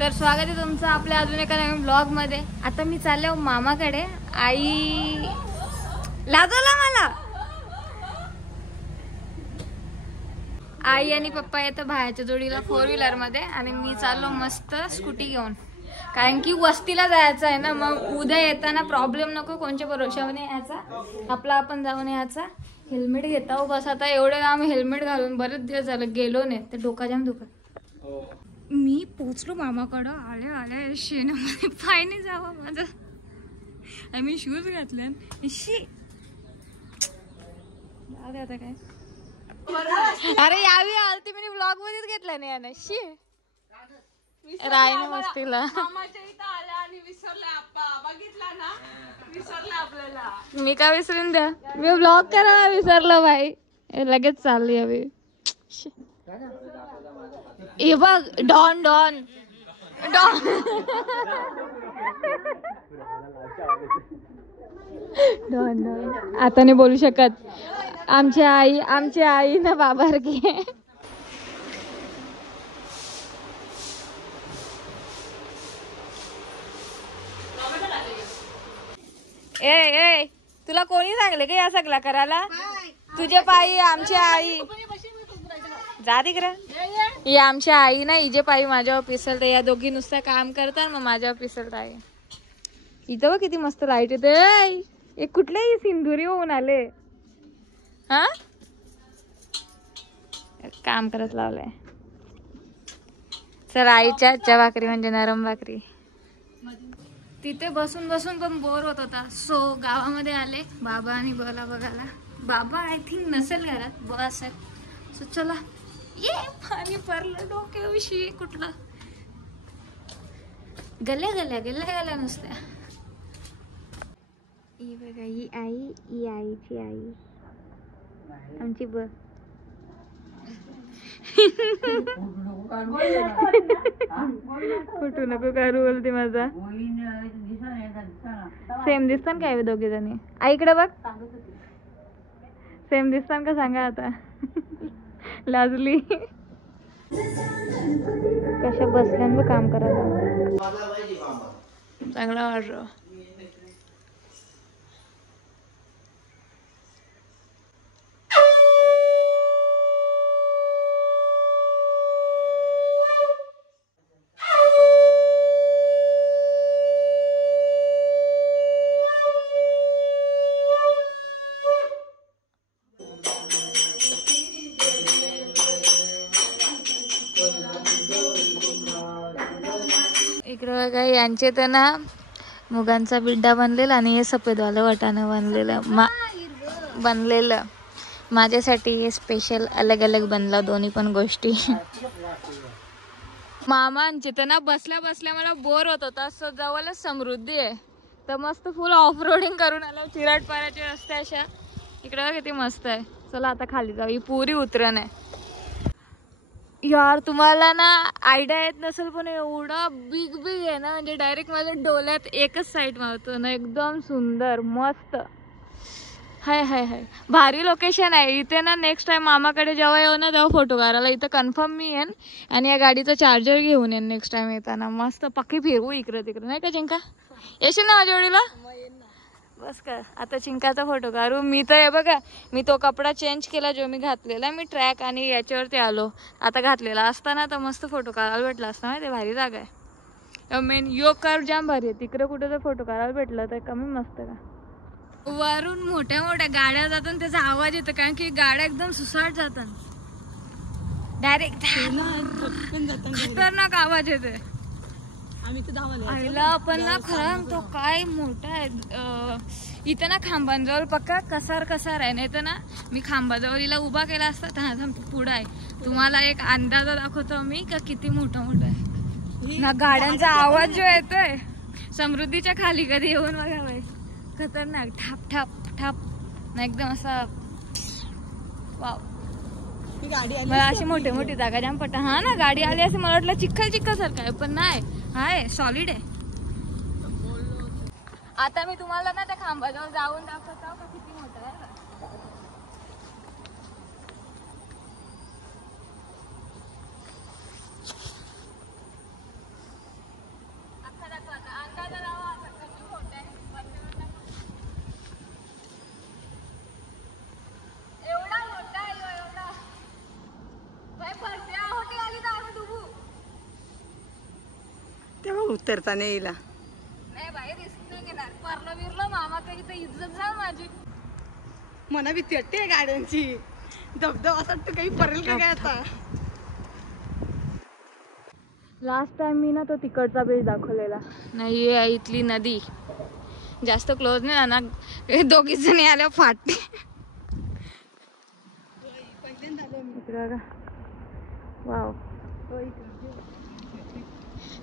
तर स्वागत आहे तुमचं आपल्या अजून एका नवीन ब्लॉग मध्ये। आता मी चालले मामाकडे। आई लाजवला मला। आई आणि पप्पा येतं बाहेरच्या जोडीला 4 व्हीलर मध्ये आणि मी चाललो मस्त स्कूटी घेऊन, कारण की वस्तीला जायचं आहे ना। मग उद्या येताना प्रॉब्लेम नको कोणच्या भरोशाने यायचा, आपला आपण जाऊन यायचा। हेल्मेट घेता हो बस। आता एवढे आम्ही हेल्मेट घालून बरेच दिवस झाले गेलो नाही, ते डोका जाम दुखत। मी पोचलो मामाकडं। आले आले शेणामध्ये पाय नाही जावा माझा। आम्ही शूज घातले शी आता काय। अरे यावी आलती मी ब्लॉग मध्येच घेतला नाही यानं शी राईन मस्तीला। मी का विसरून द्या, मी ब्लॉग करायला विसरलो भाई। लगेच चालली हवी हे बघ। डॉन डॉन डॉन डॉन डॉन आता नाही बोलू शकत। आमची आई ना बाबारकी। ए तुला कोणी सांगले का या सगळा करायला? तुझे पायी आमची आई जा तिकडे। ही आमची आई ना, हिजे पायी माझ्यावर पिसलते। या दोघी नुसतं काम करतात मग माझ्यावर पिसलत आहे। इथं बघ किती मस्त लाईट येते। कुठल्याही सिंदुरी होऊन आले हा काम करत लावलंय। चल आईच्या आजच्या भाकरी म्हणजे नरम भाकरी। तिथे बसून बसून पण बोर होत होता। सो गावामध्ये आले बाबा आणि बला बघायला। बाबा आय थिंक नसेल घरात, बस आहे। सो चला ये पाणी भरलं डोक्याविषयी कुठलं गल्या गल्या गल्या गल्या नुसत्या। ही बघा ही आई, ही आईची आई आमची बस। फोटो नको करू बोलते माझा। सेम दिसतात काय दोघे जणी? आईकडे बघ सेम दिसतात का सांगा आता। लाजली कशा बसल्यान ब काम करायला चांगला वाटतो। इकडे बघा यांचे तर ना मुगांचा बिड्डा बनलेला आणि हे सफेदवालं वाटाणं बनलेलं माझ्यासाठी हे स्पेशल अलग अलग बनलं दोन्ही पण गोष्टी। मामांचे तर ना बसल्या बसल्या मला बोर होत होता। सो जवळच समृद्धी आहे तर मस्त फुल ऑफ रोडिंग करून आलो। चिराटपाड्याचे रस्ते अशा इकडे किती मस्त आहे। चला आता खाली जाऊ, ही पुरी उतरण आहे। यार तुम्हाला ना आयडिया येत नसेल पण एवढा बिग आहे ना, म्हणजे डायरेक्ट माझ्या डोळ्यात एकच साईड मारतो ना। एकदम सुंदर मस्त हाय हाय हाय भारी लोकेशन आहे इथे ना। नेक्स्ट टाइम मामाकडे जेव्हा येऊ ना तेव्हा फोटो काढायला इथं कन्फर्म मी येईन आणि या गाडीचा चार्जर घेऊन येईन नेक्स्ट टाइम येताना। मस्त पक्की फिरवू इकडे तिकडे नाही का चिंका? येशील ना माझ्या जोडीला? बस का आता चिंकाचा फोटो काढू। मी तर हे बघा मी तो कपडा चेंज केला जो मी घातलेला। मी ट्रॅक आणि याच्यावरती आलो। आता घातलेला असताना तर मस्त फोटो काढायला भेटला असता माहिती, भारी जागा आहे। मेन यो कार जाम भारी आहे। तिकडे कुठे जर फोटो काढायला भेटला तर कमी मस्त का। वरून मोठ्या मोठ्या गाड्या जातात त्याचा आवाज येतो, कारण की गाड्या एकदम सुसाट जातात डायरेक्ट खतरनाक आवाज येतोय। आईला पण ना खरं तो काय मोठा आहे। इथं ना खांबांजवळ पक्का कसार आहे। नाही तर ना मी खांबाजवळ हिला उभा केला असता तर पुढं आहे। तुम्हाला एक अंदाजा दाखवतो मी का किती मोठं आहे ना। गाड्यांचा आवाज जो येतोय समृद्धीच्या खाली कधी येऊन बघावं, खतरनाक ठाप ठाप ठाप ना एकदम असा वाव। मला अशी मोठी मोठी जागा जाम पटा हा ना गाडी आली असे मला वाटलं चिखल सारखं आहे पण नाही, हाय सॉलिड आहे। आता मी तुम्हाला ना त्या खांबाजवळ जाऊन दाखवतो का किती मोठा आहे। उतरता नाही येईल. नाही बाई रिस्क नाही घेणार. परलो बिरलो मामा काही तर इज्जत जा माझी. मना भीती वाटते गाड्यांची. धबधबा असं वाटतं काही पडेल का काय आता. लास्ट टाइम मी ना तो तिकडचा ब्रिज दाखवलेला. नाही आहे इथली नदी. जास्त क्लोज नाही जाणार. दोघी जणी आल्या फाटते. वाव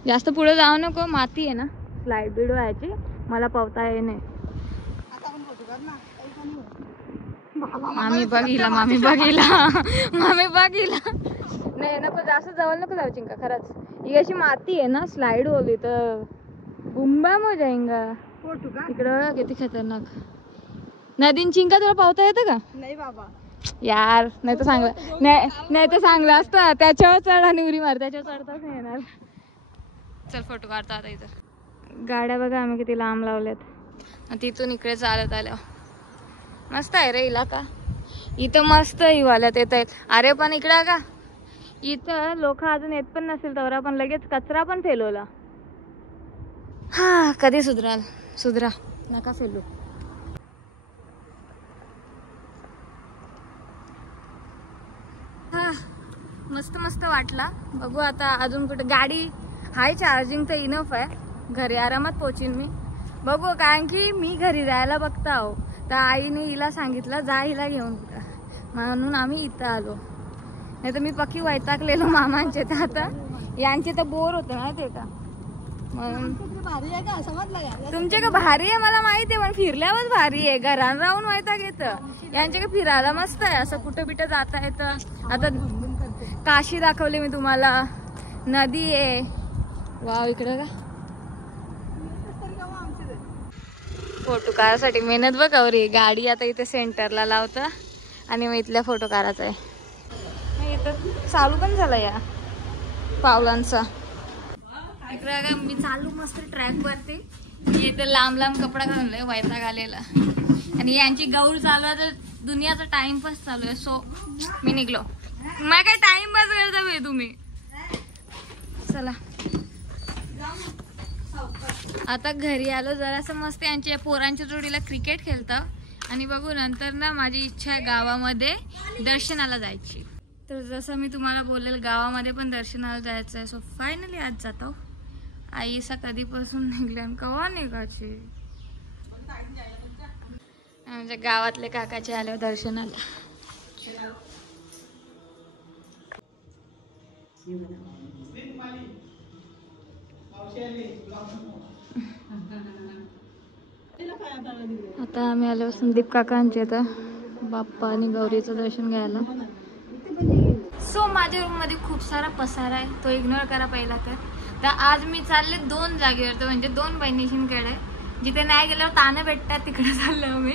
जास्त पुढे जाऊ नको. माती आहे ना. स्लाइड बीड व्हायची. मला पवता येणे. मामी बघिला मामी बघिला मामी बघिला. नाही नको जास्त जवळ नको जाऊ चिंका. खरंच ही अशी माती आहे ना. स्लाइड होली तर बुंबा मग जाईंगा. इकडं किती खतरनाक नदीन. चिंका तुला पावता येतं का. नाही बाबा यार. नाही तर सांगलं नाही तर सांगलं असतं. त्याच्यावर चढ आणि उरी मार. त्याच्यावर चढताच नाही येणार. चल फोटो काढता आता. इथं गाड्या बघा आम्ही किती लांब लावल्यात. तिथून इकडे चालत आल्या. मस्त आहे रे इलाका. इथं मस्त हिवाळ्यात येत आहेत. अरे पण इकडं का इथं लोक अजून येत पण नसेल तर आपण लगेच कचरा पण फेलवला. हा कधी सुधराल. सुधरा नका फेलू. हा मस्त मस्त वाटला. बघू आता अजून कुठे गाडी हाय. चार्जिंग तर इनफ आहे. घरी आरामात पोहोचीन मी. बघू कारण की मी घरी जायला बघता आहो. तर आईने हिला सांगितलं जा हिला घेऊन कुठं. म्हणून आम्ही इथं आलो. नाही तर मी पक्की वैतागलेलो मामांचे. तर आता यांचे तर बोर होते माहिती आहे का. म्हणून तुमचे का भारी आहे मला माहिती आहे. पण फिरल्यावर भारी आहे. घरात राहून वैताग येतं. यांचे का फिरायला मस्त आहे. असं कुठं बिठं जाता येतं. आता काशी दाखवली मी तुम्हाला. नदी आहे. वाव इकडं का फोटो काढायसाठी मेहनत बघावरी. गाडी आता इथे सेंटरला लावता आणि मग इथल्या फोटो काढायचा आहे. इथं चालू पण झाला या पावलांचा. इकडे मी चालू मस्त ट्रॅक वरती. इथे लांब लांब कपडा घालून वैताग आलेला. आणि यांची गौर चालू आहे तर दुनियाचा टाइमपास चालू आहे. सो मी निघलो. मग काय टाइमपास करता भाई तुम्ही. चला आता घरी आलो. जरासं मस्त यांच्या पोरांच्या जोडीला क्रिकेट खेळतं. आणि बघू नंतर ना माझी इच्छा आहे गावामध्ये दर्शनाला जायची. तर जसं मी तुम्हाला बोलेल गावामध्ये पण दर्शनाला जायचं आहे. सो फायनली आज जातो. आईसा कधीपासून निघल्या कवा निघायची. म्हणजे गावातले काकाचे आले दर्शनाला. आता आम्ही आलो संदीप काकांचे तर बाप्पा आणि गौरीचं दर्शन घ्यायला. सो माझ्या रूम मध्ये खूप सारा पसारा आहे. तो इग्नोर करा पहिला तर आज मी चालले 2 जागेवर. तर म्हणजे 2 बहिणींकडे. जिथे नाही गेल्यावर ताने भेटतात तिकडे चाललो मी.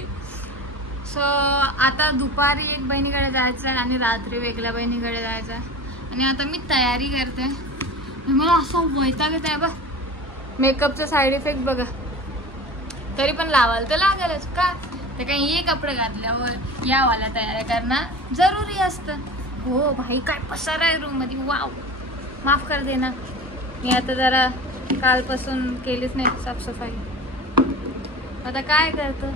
सो आता दुपारी एक बहिणीकडे जायचं आहे आणि रात्री वेगळ्या बहिणीकडे जायचं आहे. आणि आता मी तयारी करते. मला असं वैताग येत आहे बघ. मेकअपचा साईड इफेक्ट बघा. तरी पण लावायला तर लागेलच का. तर काही हे कपडे घातल्यावर या वाल्या तयारी करणं जरुरी असतं. हो भाई काय पसारा आहे रूम मध्ये. वाव माफ कर देना. मी आता जरा कालपासून केलीच नाही साफसफाई. आता काय करतं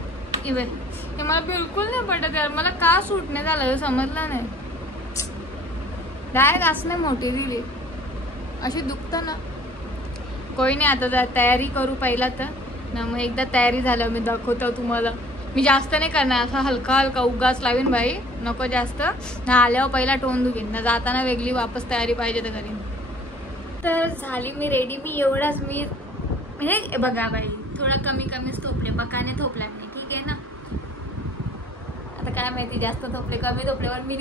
इवे हे मला बिलकुल नाही पटत यार. मला का सूट नाही झालं समजलं नाही. डायरेक्ट असले मोठी दिली अशी दुखतं ना. कोई नाही आता तयारी करू पहिला तर ना. मग एकदा तयारी झाल्यावर मी दाखवतो तुम्हाला. मी जास्त नाही करणार. असं हलका हलका उगाच लावीन भाई. नको जास्त ना. आल्यावर पहिला टोन दुखीन ना. जाताना वेगळी वापस तयारी पाहिजे तर करीन. तर झाली मी रेडी. मी एवढाच मी म्हणजे बघा बाई थोडा कमी कमीच थोपले. बकाने थोपल्या मी ठीक आहे ना. आता काय माहिती जास्त थोपले कमी थोपल्यावर मी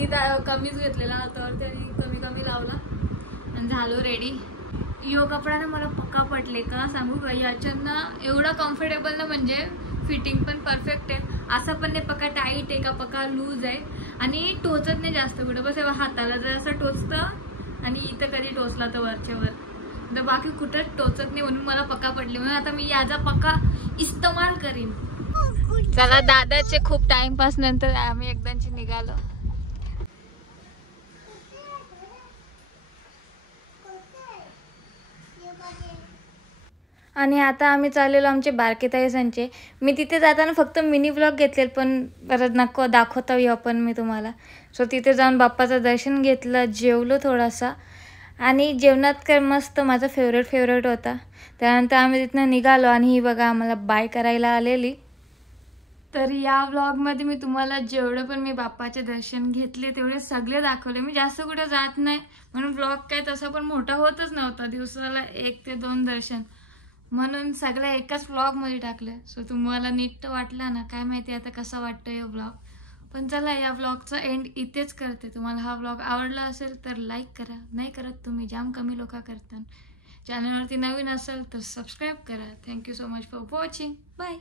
कमीच घेतलेला तर त्यांनी कमी कमी लावला आणि झालो रेडी. यो कपडा ना मला पक्का पटले का सांगू का. याच्यानं एवढा कम्फर्टेबल ना म्हणजे फिटिंग पण परफेक्ट आहे. असं पण नाही पक्का टाईट आहे का पक्का लूज आहे. आणि टोचत नाही जास्त कुठं. बस हाताला जर असं टोचतं आणि इथं कधी टोचला तर वरच्यावर. तर बाकी कुठंच टोचत नाही म्हणून मला पक्का पडले. म्हणून आता मी याचा पक्का इस्तेमाल करीन. चला दादाचे खूप टाइमपास नंतर आम्ही एकदाची निघालो. आणि आता आम्ही चाललेलो आमचे बारकेताईसांचे. मी तिथे जाताना फक्त मिनी ब्लॉग घेतले, पण परत नको दाखवता येऊ आपण मी तुम्हाला. सो तिथे जाऊन बाप्पाचं दर्शन घेतलं, जेवलो थोडासा. आणि जेवणात काय मस्त माझा फेवरेट होता. त्यानंतर आम्ही तिथनं निघालो आणि ही बघा आम्हाला बाय करायला आलेली. तर या व्लॉगमध्ये मी तुम्हाला जेवढं पण मी बाप्पाचे दर्शन घेतले तेवढे सगळे दाखवले. मी जास्त कुठे जात नाही म्हणून व्लॉग काय तसा पण मोठा होतच नव्हता, दिवसाला 1 ते 2 दर्शन, म्हणून सगळ्या एकाच व्लॉगमध्ये टाकलं. सो तुम्हाला नीट वाटलं ना, काय माहिती आता कसा वाटतं हे व्लॉग. पण चला या व्लॉगचा एंड इथेच करते. तुम्हाला हा व्लॉग आवडला असेल तर लाईक करा, नाही करत तुम्ही, जाम कमी लोक करतात. चॅनलवरती नवीन असेल तर सबस्क्राईब करा. Thank you so much for watching. Bye.